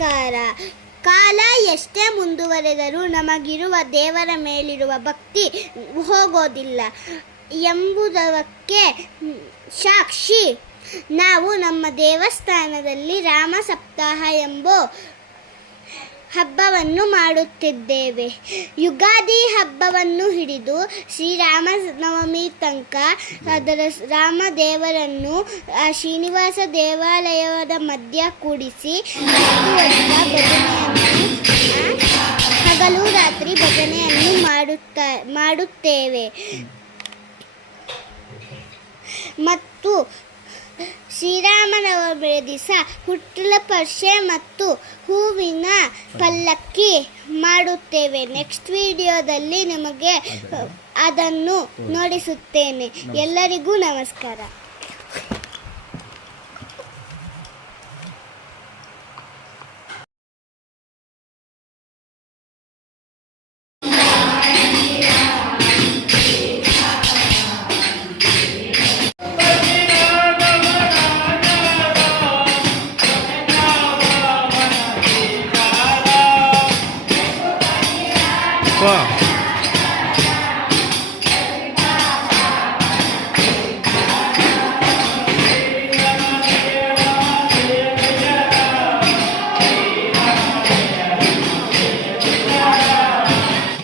ನಮಸ್ಕಾರ. ಕಾಲ ಎಷ್ಟೇ ಮುಂದುವರೆದರೂ ನಮಗಿರುವ ದೇವರ ಮೇಲಿರುವ ಭಕ್ತಿ ಹೋಗೋದಿಲ್ಲ ಎಂಬುದಕ್ಕೆ ಸಾಕ್ಷಿ. ನಾವು ನಮ್ಮ ದೇವಸ್ಥಾನದಲ್ಲಿ ರಾಮ ಸಪ್ತಾಹ ಎಂಬ ಹಬ್ಬವನ್ನು ಮಾಡುತ್ತಿದ್ದೇವೆ. ಯುಗಾದಿ ಹಬ್ಬವನ್ನು ಹಿಡಿದು ಶ್ರೀರಾಮ ನವಮಿ ತನಕ ಅದರ ರಾಮ ದೇವರನ್ನು ಶ್ರೀನಿವಾಸ ದೇವಾಲಯದ ಮಧ್ಯ ಕೂಡಿಸಿ ಹಗಲು ರಾತ್ರಿ ಭಜನೆಯನ್ನು ಮಾಡುತ್ತಾ, ಮಾಡುತ್ತೇವೆ. ಮತ್ತು ಶ್ರೀರಾಮನವಮಿ ದಿವಸ ಹುಟ್ಟಲ ಪರ್ಷೆ ಮತ್ತು ಹೂವಿನ ಪಲ್ಲಕ್ಕಿ ಮಾಡುತ್ತೇವೆ. ನೆಕ್ಸ್ಟ್ ವಿಡಿಯೋದಲ್ಲಿ ನಿಮಗೆ ಅದನ್ನು ನೋಡಿಸುತ್ತೇನೆ. ಎಲ್ಲರಿಗೂ ನಮಸ್ಕಾರ. Wow.